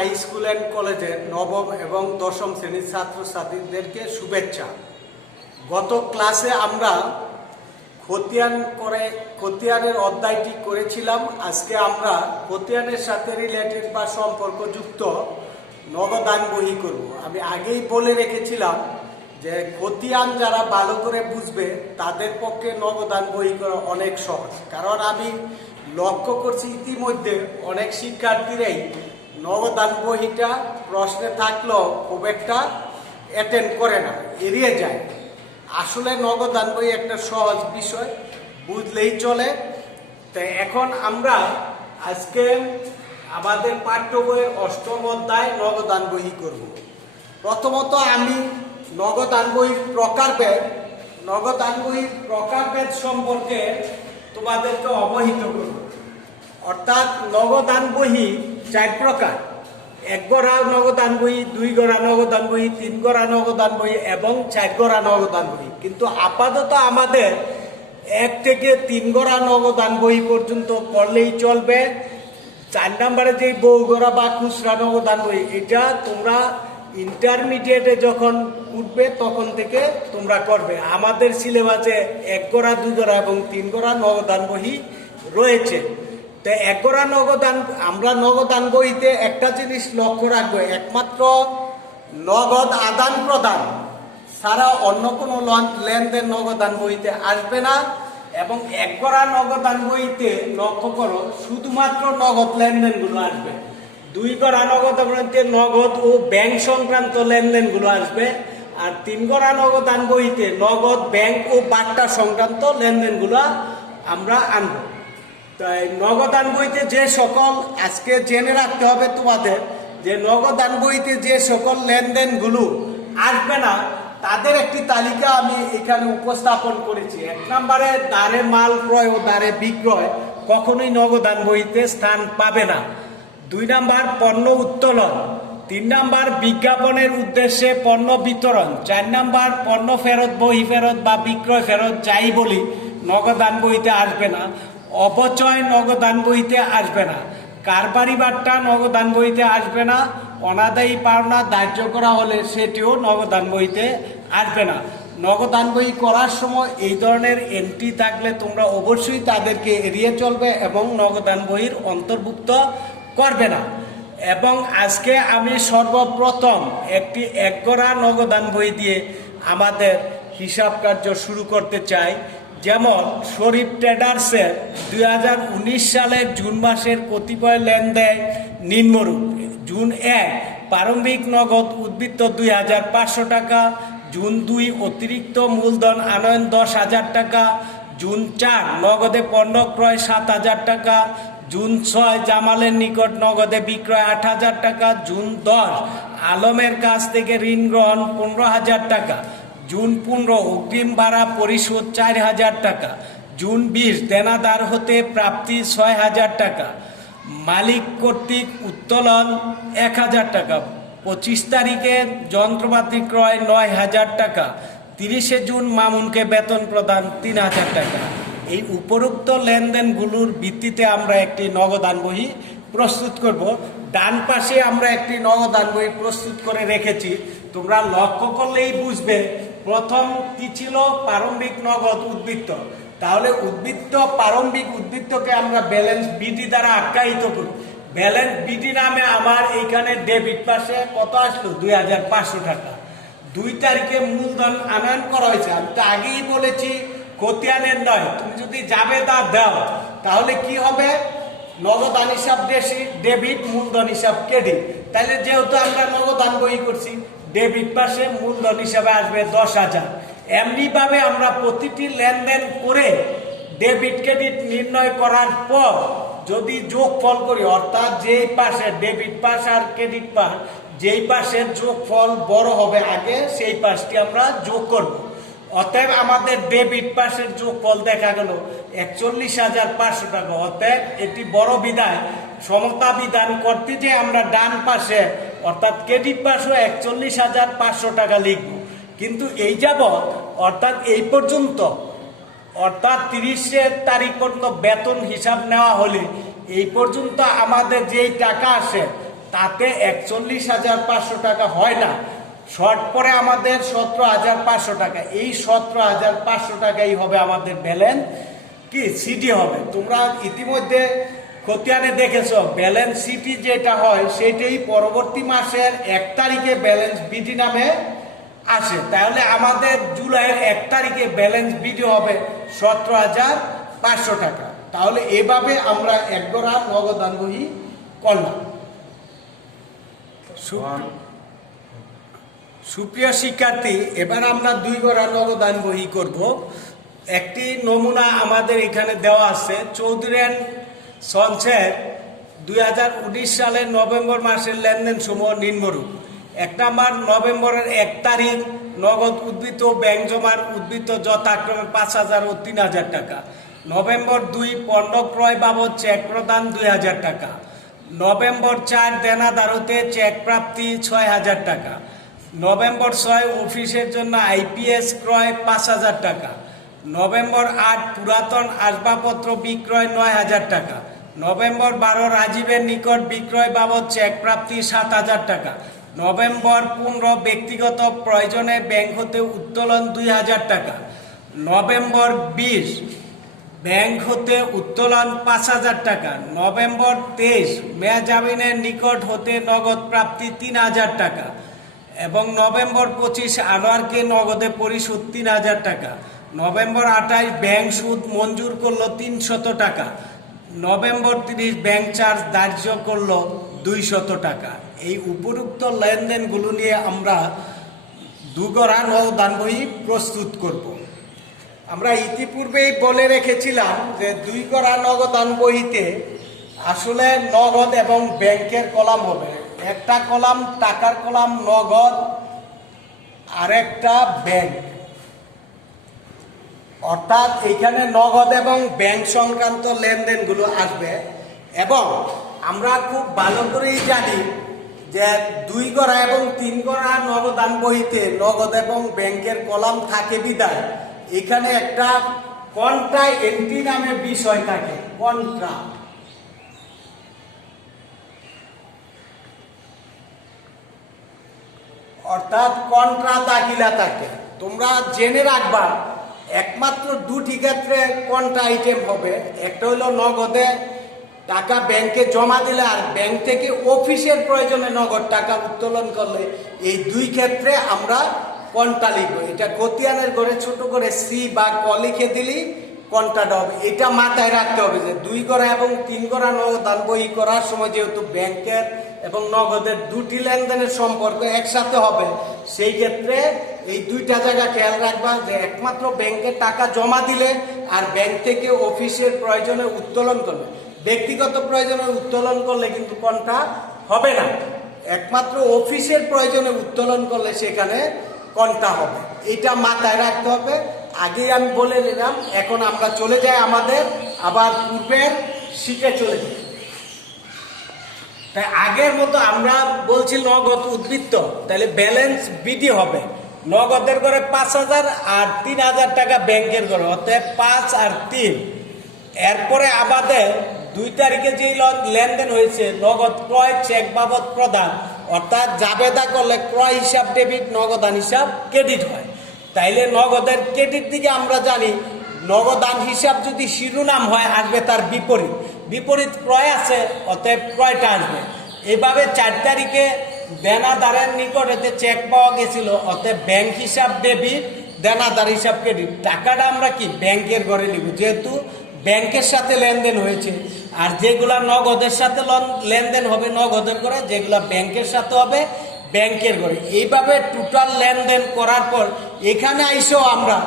High school and কলেজের নবম এবং দশম শ্রেণীর ছাত্রছাত্রীদেরকে শুভেচ্ছা। গত ক্লাসে আমরা খতিয়ানের অধ্যায়টি করেছিলাম। আজকে আমরা খতিয়ানের সাথে রিলেটেড বা সম্পর্কযুক্ত নগদান বহি করব। আমি আগেই বলে রেখেছিলাম যে খতিয়ান যারা ভালো করে বুঝবে তাদের পক্ষে নগদান বহি করা অনেক সহজ, কারণ আমি লক্ষ্য করছি ইতিমধ্যে অনেক শিক্ষার্থীরাই নগদান বহিটা প্রশ্নে থাকলেও খুব একটা অ্যাটেন্ড করে না, এড়িয়ে যায়। আসলে নগদান বই একটা সহজ বিষয়, বুঝলেই চলে। তো এখন আমরা আজকে আমাদের পাঠ্য বইয়ের অষ্টম অধ্যায় নগদান বহি করব। প্রথমত আমি নগদান বহির প্রকারভেদ সম্পর্কে তোমাদেরকে অবহিত করব। অর্থাৎ নগদান বহি 4 প্রকার: 1 গড়া নগদান বহি, 2 গড়া নগদান বহি, 3 গড়া নগদান বহি এবং 4 গড়া নগদান বহি। কিন্তু আপাতত আমাদের 1 থেকে 3 গড়া নগদান বহি পর্যন্ত পড়লেই চলবে। 4 নম্বরে যে বহু গড়া বা খুচরা নগদান বহি, এটা তোমরা ইন্টারমিডিয়েটে যখন উঠবে তখন থেকে তোমরা করবে। আমাদের সিলেবাসে 1 গড়া, 2 গড়া এবং 3 গড়া নগদান বহি রয়েছে। তো 1 গড়া আমরা নগদান বইতে একটা জিনিস লক্ষ্য রাখবো, একমাত্র নগদ আদান প্রদান ছাড়া অন্য কোনো লেনদেন নগদান বইতে আসবে না। এবং 1 গড়া নগদান বইতে লক্ষ্য করো শুধুমাত্র নগদ লেনদেনগুলো আসবে। 2 গড়া নগদান বইতে নগদ ও ব্যাংক সংক্রান্ত লেনদেনগুলো আসবে। আর 3 গড়া নগদান বইতে নগদ, ব্যাংক ও বাট্টা সংক্রান্ত লেনদেনগুলো আমরা আনবো। তাই নগদান বইতে যে সকল, আজকে জেনে রাখতে হবে তোমাদের যে নগদান বইতে যে সকল লেনদেনগুলো আসবে না তাদের একটি তালিকা আমি এখানে উপস্থাপন করেছি। 1 নম্বরে দ্বারে মাল ক্রয় ও দ্বারে বিক্রয় কখনোই নগদান বইতে স্থান পাবে না। 2 নম্বর পণ্য উত্তোলন। 3 নম্বর বিজ্ঞাপনের উদ্দেশ্যে পণ্য বিতরণ। 4 নম্বর পণ্য ফেরত, বহি ফেরত বা বিক্রয় ফেরত যাই বলি নগদান বইতে আসবে না। অপচয় নগদান বইতে আসবে না। কারবারি বাট্টা নগদান বইতে আসবে না। অনাদায়ী পাওনা ধার্য করা হলে সেটিও নগদান বইতে আসবে না। নগদান বই করার সময় এই ধরনের এন্ট্রি থাকলে তোমরা অবশ্যই তাদেরকে এড়িয়ে চলবে এবং নগদান বইয়ের অন্তর্ভুক্ত করবে না। এবং আজকে আমি সর্বপ্রথম একটি 1 গড়া নগদান বই দিয়ে আমাদের হিসাব কার্য শুরু করতে চাই। যেমন শরীফ ট্রেডার্সের 2019 সালের জুন মাসের কতিপয় লেনদেন নিম্নরূপ: জুন 1 প্রারম্ভিক নগদ উদ্বৃত্ত 2500 টাকা, জুন 2 অতিরিক্ত মূলধন আনয়ন 10,000 টাকা, জুন 4 নগদে পণ্য ক্রয় 7,000 টাকা, জুন 6 জামালের নিকট নগদে বিক্রয় 8,000 টাকা, জুন 10 আলমের কাছ থেকে ঋণ গ্রহণ 15,000 টাকা, জুন 15 অগ্রিম ভাড়া পরিশোধ 4,000 টাকা, জুন 20 দেনাদার হতে প্রাপ্তি 6,000 টাকা, মালিক কর্তৃক উত্তোলন 1,000 টাকা, 25 তারিখে যন্ত্রপাতি ক্রয় 9,000 টাকা, 30 জুন মামুনকে বেতন প্রদান 3,000 টাকা। এই উপরোক্ত লেনদেনগুলোর ভিত্তিতে আমরা একটি নগদান বহি প্রস্তুত করব। ডান পাশে আমরা একটি নগদান বই প্রস্তুত করে রেখেছি, তোমরা লক্ষ্য করলেই বুঝবে। প্রথম কি ছিল? প্রারম্ভিক নগদ উদ্বৃত্ত। তাহলে প্রারম্ভিক উদ্বৃত্তকে আমরা ব্যালেন্স বিটি দ্বারা আখ্যায়িত করি। ব্যালেন্স বিটি নামে আমার এইখানে ডেবিট পাশে কত আসলো? 2,500 টাকা। 2 তারিখে মূলধন আনয়ন করা হয়েছে। আমি তো আগেই বলেছি খতিয়ানের নয়, তুমি যদি জাবেদা দাও তাহলে কি হবে? নগদান হিসাব ডেবিট, মূলধন হিসাব ক্রেডিট। তাহলে যেহেতু আমরা নগদান বই করছি, ডেবিট পাশে মূলধন হিসাবে আসবে 10,000। এমনিভাবে আমরা প্রতিটি লেনদেন করে ডেবিট ক্রেডিট নির্ণয় করার পর যদি যোগফল করি, অর্থাৎ যেই পাশে ডেবিট পাশ আর ক্রেডিট পাশ, যেই পাশের যোগফল বড় হবে আগে সেই পাশটি আমরা যোগ করব। অতএব আমাদের ডেবিট পাশের যোগফল দেখা গেল 41,500 টাকা। অতএব এটি বড় বিধায় সমতা বিধান করতে যে আমরা ডান পাশে অর্থাৎ ক্রেডিট পাশে 41,500 টাকা লিখব। কিন্তু এই যাবৎ অর্থাৎ এই পর্যন্ত অর্থাৎ 30 তারিখ পর্যন্ত বেতন হিসাব নেওয়া হলে এই পর্যন্ত আমাদের যেই টাকা আসে তাতে 41,500 টাকা হয় না, শর্ট পরে আমাদের 17,500 টাকা। এই 17,500 টাকাই হবে আমাদের ব্যালেন্স কি সিডি হবে। তোমরা ইতিমধ্যে খতিয়ানে দেখেছ ব্যালেন্স সিটি যেটা হয় সেটাই পরবর্তী মাসের 1 তারিখে ব্যালেন্স বিডি নামে আসে। তাহলে আমাদের জুলাইয়ের 1 তারিখে ব্যালেন্স বিডি হবে 17,500 টাকা। তাহলে এভাবে আমরা একগড়া নগদান বহি করলাম। সুপ্রিয় শিক্ষার্থী, এবার আমরা 2 গড়া নগদান বহি করব। একটি নমুনা আমাদের এখানে দেওয়া আছে। চৌধুরী অ্যান্ড সন্সের 2019 সালের নভেম্বর মাসের লেনদেন সমূহ নিম্নরূপ। 1 নম্বর, নভেম্বরের 1 তারিখ নগদ উদ্বৃত্ত ব্যাংক জমার উদ্বৃত্ত যথাক্রমে 5,000 ও 3,000 টাকা। নভেম্বর 2, পণ্য ক্রয় বাবদ চেক প্রদান 2,000 টাকা। নভেম্বর 4, দেনাদার হতে চেক প্রাপ্তি 6,000 টাকা। নভেম্বর 6, অফিসের জন্য আইপিএস ক্রয় 5,000 টাকা। নভেম্বর 8, পুরাতন আসবাবপত্র বিক্রয় 9,000 টাকা। নভেম্বর 12, রাজীবের নিকট বিক্রয় বাবদ চেক প্রাপ্তি 7,000 টাকা। নভেম্বর 15, ব্যক্তিগত প্রয়োজনে ব্যাংক হতে উত্তোলন 2,000 টাকা। নভেম্বর 20, ব্যাংক হতে উত্তোলন 5,000 টাকা। নভেম্বর 23, মেয়াজামিনের নিকট হতে নগদ প্রাপ্তি 3,000 টাকা। এবং নভেম্বর 25, আনোয়ারকে নগদে পরিশোধ 3,000 টাকা। নভেম্বর 28, ব্যাংক সুদ মঞ্জুর করলো 300 টাকা। নভেম্বর 30, ব্যাংক চার্জ ধার্য করলো 200 টাকা। এই উপরোক্ত লেনদেনগুলো নিয়ে আমরা 2 গড়া নগদান বহি প্রস্তুত করব। আমরা ইতিপূর্বেই বলে রেখেছিলাম যে 2 গড়া নগদান বহিতে আসলে নগদ এবং ব্যাংকের কলাম হবে। একটা কলাম টাকার কলাম নগদ, আরেকটা ব্যাংক। অর্থাৎ এখানে নগদ এবং ব্যাংক সংক্রান্ত লেনদেনগুলো আসবে। এবং আমরা খুব ভালো করেই জানি যে 2 গড়া এবং 3 গড়া নগদান বহিতে নগদ এবং ব্যাংকের কলাম থাকে বিদায় এখানে একটা কন্ট্রা এন্ট্রি নামে বিষয় থাকে। কন্ট্রা অর্থাৎ কন্ট্রা দাখিলা থাকে। তোমরা জেনে রাখবা একমাত্র 2টি ক্ষেত্রে কন্ট্রা আইটেম হবে। একটা হলো নগদে টাকা ব্যাংকে জমা দিলে আর ব্যাংক থেকে অফিসের প্রয়োজনে নগদ টাকা উত্তোলন করলে, এই 2 ক্ষেত্রে আমরা কন্ট্রা লিখব। এটা খতিয়ানের ঘরে ছোট করে সি বা ক লিখে দিলি কন্ট্রাটা হবে। এটা মাথায় রাখতে হবে যে 2 গড়া এবং 3 গড়া নগদান বহি করার সময় যেহেতু ব্যাংকের এবং নগদের 2টি লেনদেনের সম্পর্ক একসাথে হবে, সেই ক্ষেত্রে এই 2টা জায়গা খেয়াল রাখবা যে একমাত্র ব্যাংকে টাকা জমা দিলে আর ব্যাংক থেকে অফিসের প্রয়োজনে উত্তোলন করবে। ব্যক্তিগত প্রয়োজনে উত্তোলন করলে কিন্তু কন্ট্রা হবে না। একমাত্র অফিসের প্রয়োজনে উত্তোলন করলে সেখানে কন্ট্রা হবে। এটা মাথায় রাখতে হবে। আগেই আমি বলে নিলাম। এখন আমরা চলে যাই আমাদের আবার পূর্বের শিটে চলে যাই। তাই আগের মতো আমরা বলছি নগদ উদ্বৃত্ত, তাহলে ব্যালেন্স বিডি হবে। নগদের করে 5,000 আর 3,000 টাকা ব্যাংকের করে, অর্থাৎ 5 আর 3। এরপরে আমাদের 2 তারিখে যে লেনদেন হয়েছে নগদ ক্রয় চেক বাবদ প্রদান, অর্থাৎ জাবেদা করলে ক্রয় হিসাব ডেবিট, নগদান হিসাব ক্রেডিট হয়। তাইলে নগদের ক্রেডিট দিকে আমরা জানি নগদান হিসাব যদি শিরোনাম হয় আসবে তার বিপরীত। বিপরীত ক্রয় আছে, অতএব ক্রয়টা আসবে। এভাবে 4 তারিখে দেনাদারের নিকট হতে চেক পাওয়া গেছিল, অতএব ব্যাংক হিসাব ডেবিট, দেনাদার হিসাব ক্রেডিট। টাকাটা আমরা কি ব্যাংকের ঘরে লিখব, যেহেতু ব্যাংকের সাথে লেনদেন হয়েছে। আর যেগুলা নগদের সাথে লেনদেন হবে নগদের ঘরে, যেগুলা ব্যাংকের সাথে হবে ব্যাংকের ঘরে। এইভাবে টোটাল লেনদেন করার পর এখানে আইসেও আমরা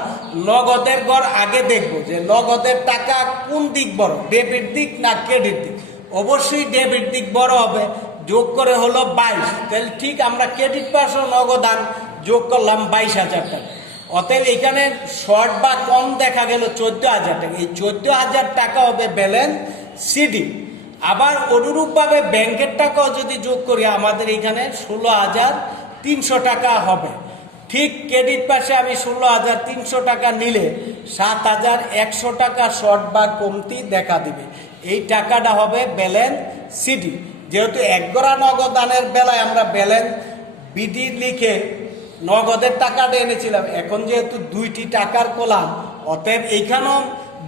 নগদের ঘর আগে দেখব যে নগদের টাকা কোন দিক বড়, ডেবিট দিক না ক্রেডিট দিক। অবশ্যই ডেবিট দিক বড় হবে, যোগ করে হলো 22। তাহলে ঠিক আমরা ক্রেডিট পাশে নগদান যোগ করলাম 22,000 টাকা। অতএব এখানে শর্ট বা কম দেখা গেল 14,000 টাকা। এই 14,000 টাকা হবে ব্যালেন্স সিডি। আবার অনুরূপভাবে ব্যাংকের টাকাও যদি যোগ করি আমাদের এখানে 16,300 টাকা হবে। ঠিক ক্রেডিট পাশে আমি 16,300 টাকা নিলে 7,100 টাকা শর্ট বা কমতি দেখা দিবে। এই টাকাটা হবে ব্যালেন্স সিডি। যেহেতু একগড়া নগদানের বেলায় আমরা ব্যালেন্স বিডি লিখে নগদের টাকাটা এনেছিলাম, এখন যেহেতু দুইটি টাকার কলাম, অতএব এইখানেও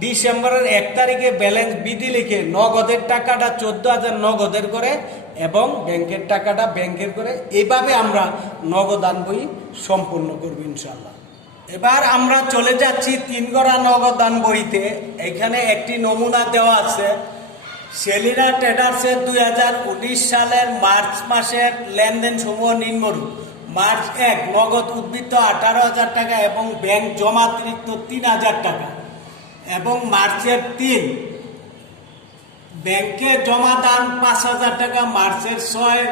ডিসেম্বরের 1 তারিখে ব্যালেন্স বিডি লিখে নগদের টাকাটা 14,000 নগদের করে এবং ব্যাংকের টাকাটা ব্যাংকের করে, এইভাবে আমরা নগদান বই সম্পূর্ণ করব ইনশাল্লাহ। এবার আমরা চলে যাচ্ছি 3 গড়া নগদান বইতে। এখানে একটি নমুনা দেওয়া আছে সেলিনা ট্রেডার্সের 2019 সালের মার্চ মাসের লেনদেন সমূহ নিম্নরূপ। মার্চ 1 নগদ উদ্বৃত্ত 18,000 টাকা এবং ব্যাংক জমাতিরিক্ত 3,000 টাকা, এবং মার্চের 3 ব্যাংকে জমা দান 5,000 টাকা। মার্চের 6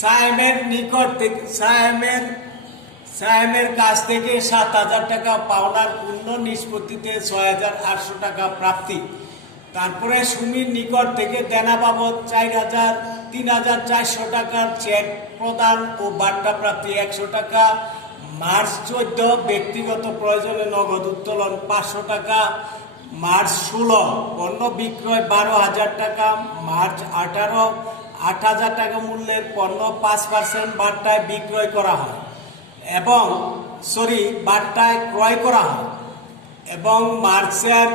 সায়েমের নিকট থেকে সায়েমের কাছ থেকে 7,000 টাকা পাওনার পূর্ণ নিষ্পত্তিতে 6,800 টাকা প্রাপ্তি। তারপরে সুমির নিকট থেকে দেনা বাবদ 3,400 টাকার চেক প্রদান ও বার্তা প্রাপ্তি 100 টাকা। মার্চ 14 ব্যক্তিগত প্রয়োজনে নগদ উত্তোলন 500 টাকা। মার্চ 16 পণ্য বিক্রয় 12,000 টাকা। মার্চ 18 8,000 টাকা মূল্যের পণ্য 5% বার্তায় বিক্রয় করা হয় এবং বার্তায় ক্রয় করা হয়। এবং মার্চের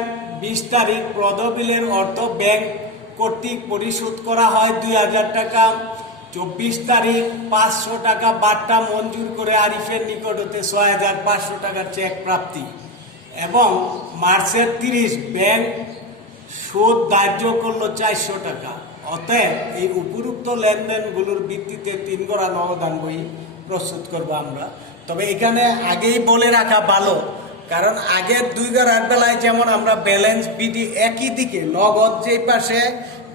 20 তারিখ পদবিলের অর্থ ব্যাংক কর্তৃক পরিশোধ করা হয় 2,000 টাকা। 24 তারিখ 500 টাকা বার্তা মঞ্জুর করে আরিফের নিকট হতে 6,500 টাকার চেক প্রাপ্তি। এবং মার্চের 30 ব্যাংক সুদ ধার্য করলো 400 টাকা। অতএব এই উপরোক্ত লেনদেনগুলোর ভিত্তিতে 3 গড়া নগদান বই প্রস্তুত করব আমরা। তবে এখানে আগেই বলে রাখা ভালো, কারণ আগের 2 গড়ার বেলায় যেমন আমরা ব্যালেন্স বিডি একই দিকে, নগদ যেই পাশে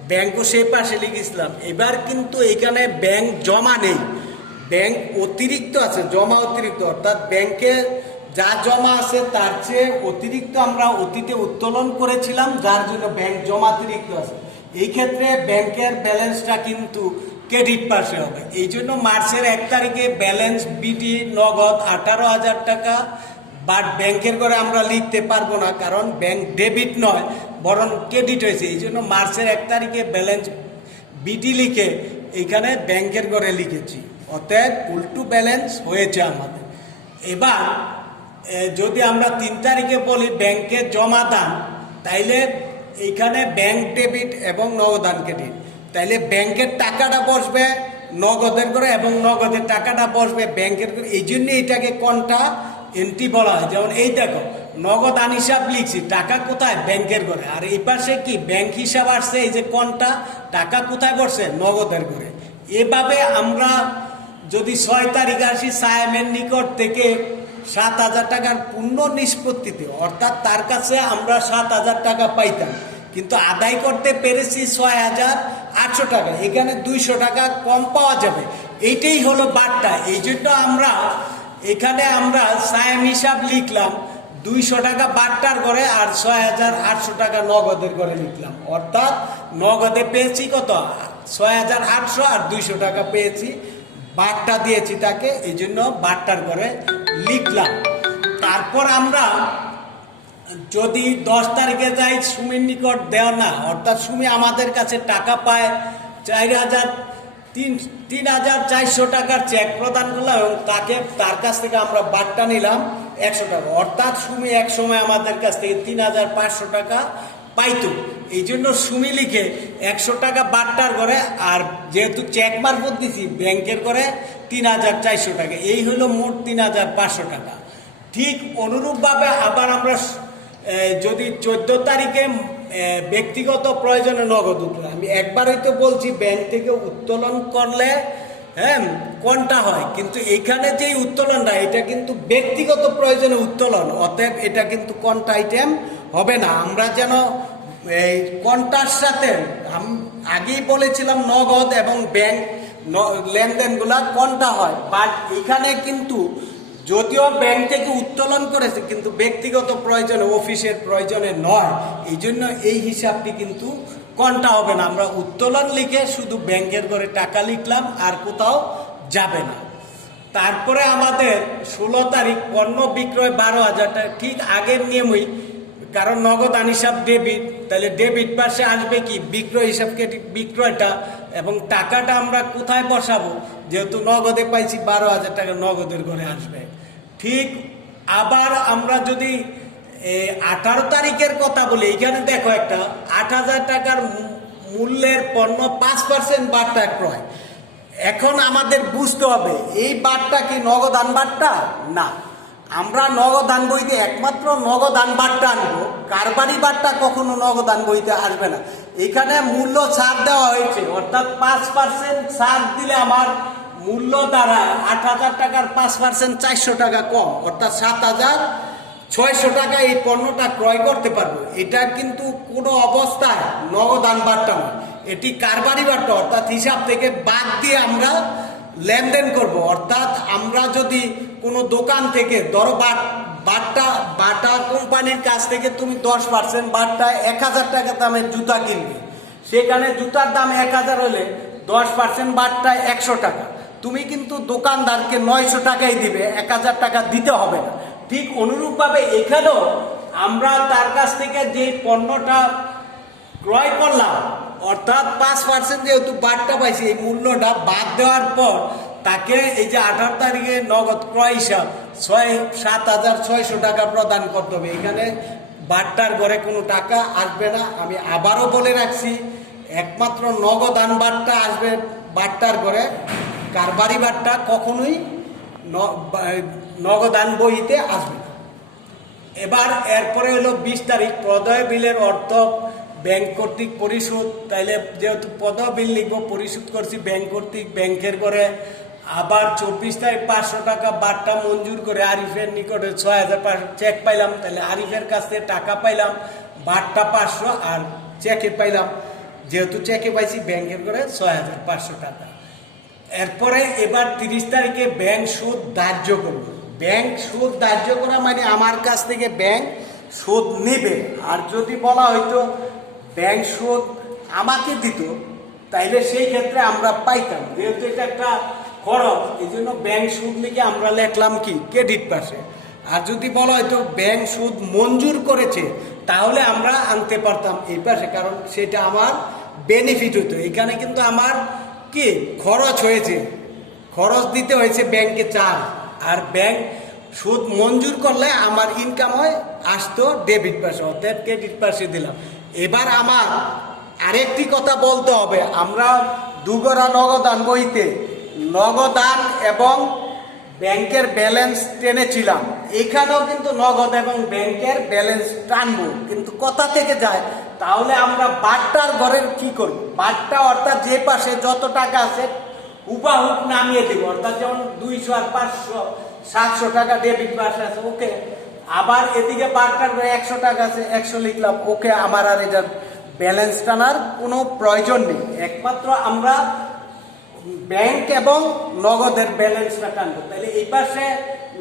ব্যাংকও সেই পাশে লিখেছিলাম। এবার কিন্তু এখানে ব্যাংক জমা নেই, ব্যাংক অতিরিক্ত আছে, জমা অতিরিক্ত, অর্থাৎ ব্যাংকে যা জমা আছে তার চেয়ে অতিরিক্ত আমরা অতীতে উত্তোলন করেছিলাম, যার জন্য ব্যাংক জমা অতিরিক্ত আছে। এই ক্ষেত্রে ব্যাংকের ব্যালেন্সটা কিন্তু ক্রেডিট পাশে হবে। এই জন্য মার্চের 1 তারিখে ব্যালেন্স বিডি নগদ 18,000 টাকা, বাট ব্যাংকের করে আমরা লিখতে পারবো না, কারণ ব্যাংক ডেবিট নয় বরং ক্রেডিট হয়েছে। এই জন্য মার্চের 1 তারিখে ব্যালেন্স বিডি লিখে এখানে ব্যাংকের করে লিখেছি, অতএব উল্টো ব্যালেন্স হয়েছে আমাদের। এবার যদি আমরা 3 তারিখে বলি ব্যাংকে জমা দান, তাইলে এইখানে ব্যাংক ডেবিট এবং নগদান ক্রেডিট, তাইলে ব্যাংকের টাকাটা বসবে নগদের করে এবং নগদের টাকাটা বসবে ব্যাংকের করে। এই জন্য এটাকে কোনটা এন্ট্রি বলা হয়। যেমন এই দেখো, নগদান হিসাব লিখছি, টাকা কোথায়? ব্যাংকের করে। আর এই পাশে কি ব্যাংক হিসাব আসছে, এই যে কোনটা টাকা কোথায় বসছে? নগদের করে। এভাবে আমরা যদি 6 তারিখ আসি, সায়েমের নিকট থেকে 7,000 টাকার পূর্ণ নিষ্পত্তিতে, অর্থাৎ তার কাছে আমরা 7,000 টাকা পাইতাম, কিন্তু আদায় করতে পেরেছি 6,800 টাকা। এখানে 200 টাকা কম পাওয়া যাবে, এইটাই হলো বার্তা। এই জন্য আমরা এখানে সায়েম হিসাব লিখলাম 200 টাকা বার্তার করে আর 6,800 টাকা নগদের করে লিখলাম, অর্থাৎ নগদে পেয়েছি কত? 6,800 আর 200 টাকা পেয়েছি, বার্তা দিয়েছি তাকে, এই জন্য বার্তার করে লিখলাম। তারপর আমরা যদি 10 তারিখে যাই, সুমির নিকট দেওয়া না, অর্থাৎ সুমি আমাদের কাছে টাকা পায় 3,400 টাকার চেক প্রদান করলাম এবং তার কাছ থেকে আমরা বার্তা নিলাম 100 টাকা, অর্থাৎ সুমি এক সময় আমাদের কাছ থেকে 3,500 টাকা পাইতো। এই জন্য সুমি লিখে 100 টাকা বার্তার করে, আর যেহেতু চেক মারফত দিছি ব্যাংকের করে 3,400 টাকা, এই হলো মোট 3,500 টাকা। ঠিক অনুরূপভাবে আবার আমরা যদি 14 তারিখে ব্যক্তিগত প্রয়োজনে নগদ উত্তোলন, আমি একবারই তো বলছি ব্যাংক থেকে উত্তোলন করলে কোনটা হয়, কিন্তু এখানে যে উত্তোলনটা এটা কিন্তু ব্যক্তিগত প্রয়োজনে উত্তোলন, অতএব এটা কিন্তু কোনটা আইটেম হবে না। আমরা যেন এই কোনটার সাথে আমি আগেই বলেছিলাম নগদ এবং ব্যাংক লেনদেনগুলা কোনটা হয়, বাট এখানে কিন্তু যদিও ব্যাংক থেকে উত্তোলন করেছে কিন্তু ব্যক্তিগত প্রয়োজনে, অফিসের প্রয়োজনে নয়, এই জন্য এই হিসাবটি কিন্তু কোনটা হবে না। আমরা উত্তোলন লিখে শুধু ব্যাংকের করে টাকা লিখলাম, আর কোথাও যাবে না। তারপরে আমাদের 16 তারিখ পণ্য বিক্রয় 12,000 টাকা, ঠিক আগের নিয়মই কারণ নগদান হিসাব ডেবিট, তাহলে ডেবিট পাশে আসবে কি বিক্রয় হিসাব কেটে বিক্রয়টা, এবং টাকাটা আমরা কোথায় বসাবো, যেহেতু নগদে পাইছি 12,000 টাকা নগদের ঘরে আসবে। ঠিক আবার আমরা যদি 18 তারিখের কথা বলি, এখানে দেখো একটা 8,000 টাকার মূল্যের পণ্য 5% বাট্টা ক্রয়। এখন আমাদের বুঝতে হবে এই বাট্টা কি নগদান বাট্টা? না, আমরা নগদান বইতে একমাত্র নগদান বাট্টা আনবো, কারবারি বাট্টা কখনো নগদান বইতে আসবে না। এখানে মূল্য ছাড় দেওয়া হয়েছে, অর্থাৎ 5% ছাড় দিলে আমার মূল্য দাঁড়ায় 8,000 টাকার 5% 400 টাকা কম, অর্থাৎ 7,600 টাকা এই পণ্যটা ক্রয় করতে পারবো। এটা কিন্তু কোনো অবস্থায় নগদান বাট্টা নয়, এটি কারবারি বাট্টা, অর্থাৎ হিসাব থেকে বাদ দিয়ে আমরা লেনদেন করব। অর্থাৎ আমরা যদি কোনো দোকান থেকে ধরো বাটা কোম্পানির কাছ থেকে তুমি 10% বাট্টা 1,000 টাকা দামের জুতা কিনবে, সেখানে জুতার দাম 1,000 হলে 10% বাট্টা 100 টাকা, তুমি কিন্তু দোকানদারকে 900 টাকাই দিবে, 1,000 টাকা দিতে হবে না। ঠিক অনুরূপভাবে এখানেও আমরা তার কাছ থেকে যে পণ্যটা ক্রয় করলাম, অর্থাৎ 5% যেহেতু বাট্টা পাইছি, এই মূল্যটা বাদ দেওয়ার পর তাকে এই যে 18 তারিখে নগদ ক্রয় হিসাব 7,600 টাকা প্রদান করতে হবে। এখানে বাট্টার ঘরে কোনো টাকা আসবে না। আমি আবারও বলে রাখছি, একমাত্র নগদান বাট্টা আসবে বাট্টার ঘরে, কারবারি বাট্টা কখনোই নগদান বইতে আসবে না। এবার এরপরে হলো 20 তারিখ প্রদয় বিলের অর্থ ব্যাংক কর্তৃক পরিশোধ। তাইলে যেহেতু প্রদয় বিল লিখবো, পরিশোধ করছি ব্যাংক কর্তৃক, ব্যাংকের করে। আবার 24 তারিখ 500 টাকা বাট্টা মঞ্জুর করে আরিফের নিকটে 6,500 চেক পাইলাম, তাহলে আরিফের কাছ থেকে টাকা পাইলাম, বাট্টা 500 আর চেকে পাইলাম, যেহেতু চেকে পাইছি ব্যাংকের করে 6,500 টাকা। এরপরে এবার 30 তারিখে ব্যাংক সুদ ধার্য করব। ব্যাংক সুদ ধার্য করা মানে আমার কাছ থেকে ব্যাংক সুদ নেবে। আর যদি বলা হয়তো ব্যাংক সুদ আমাকে দিত, তাইলে সেই ক্ষেত্রে আমরা পাইতাম, যেহেতু এটা একটা খরচ, এই জন্য ব্যাংক সুদ লিখে আমরা লিখলাম কি ক্রেডিট পাশে। আর যদি বলা হয়তো ব্যাংক সুদ মঞ্জুর করেছে, তাহলে আমরা আনতে পারতাম এই পাশে, কারণ সেটা আমার বেনিফিট হতো। এখানে কিন্তু আমার কি খরচ হয়েছে, খরচ দিতে হয়েছে ব্যাংকে চার্জ, আর ব্যাংক সুদ মঞ্জুর করলে আমার ইনকাম হয় আসতো ডেবিট পাশে, অর্থাৎ ক্রেডিট পাশে দিলাম। এবার আমার আরেকটি কথা বলতে হবে, আমরা দুগরা নগদান বইতে নগদান এবং ব্যাংকের ব্যালেন্স টেনেছিলাম, এখানেও কিন্তু নগদ এবং ব্যাংকের ব্যালেন্স টানবো, কিন্তু কথা থেকে যায়। তাহলে আমরা বাট্টার ঘরের কি করব, বাট্টা অর্থাৎ যে পাশে যত টাকা আছে হুবাহুব নামিয়ে দেবো, অর্থাৎ যেমন 200 আর 500 700 টাকা ডেবিট পাশে আছে, ওকে। আবার এদিকে বাট্টার ঘরে 100 টাকা আছে, 100 লিখলাম, ওকে। আমার আর এটা ব্যালেন্স টানার কোনো প্রয়োজন নেই, একমাত্র আমরা ব্যাংক এবং নগদের ব্যালেন্সটা টানবো। তাহলে এই পাশে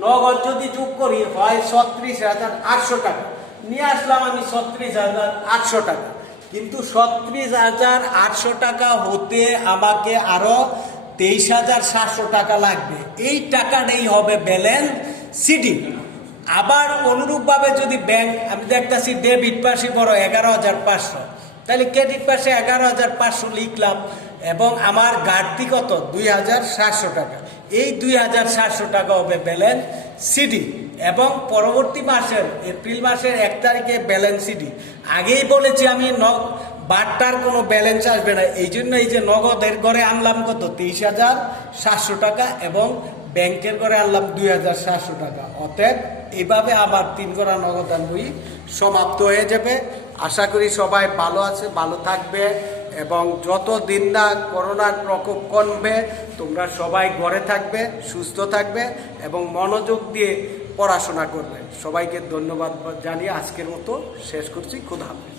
নগদ যদি যোগ করি হয় 36,800 টাকা, নিয়ে আসলাম আমি 36,800 টাকা, কিন্তু 36,800 টাকা হতে আমাকে আরো 23,700 টাকা লাগবে। এই টাকাটাই হবে ব্যালেন্স সিটি। আবার অনুরূপভাবে যদি ব্যাংক আমি দেখতেছি ডেবিট পাশে বড় 11,500, তাহলে ক্রেডিট পাশে 11,500 লিখলাম, এবং আমার ঘাটতি কত 2,700 টাকা। এই 2,700 টাকা হবে ব্যালেন্স সিডি, এবং পরবর্তী মাসের এপ্রিল মাসের 1 তারিখে ব্যালেন্স সিডি। আগেই বলেছি আমি বাট্টার কোনো ব্যালেন্স আসবে না, এই জন্য এই যে নগদের ঘরে আনলাম কত 23,700 টাকা, এবং ব্যাংকের ঘরে আনলাম 2,700 টাকা। অতএব এইভাবে আবার 3 গড়া নগদান বই সমাপ্ত হয়ে যাবে। আশা করি সবাই ভালো আছে, ভালো থাকবে, এবং যত দিন না করোনার প্রকোপ কমবে তোমরা সবাই ঘরে থাকবে, সুস্থ থাকবে, এবং মনোযোগ দিয়ে পড়াশোনা করবে। সবাইকে ধন্যবাদ জানিয়ে আজকের মতো শেষ করছি। খুদা হাফেজ।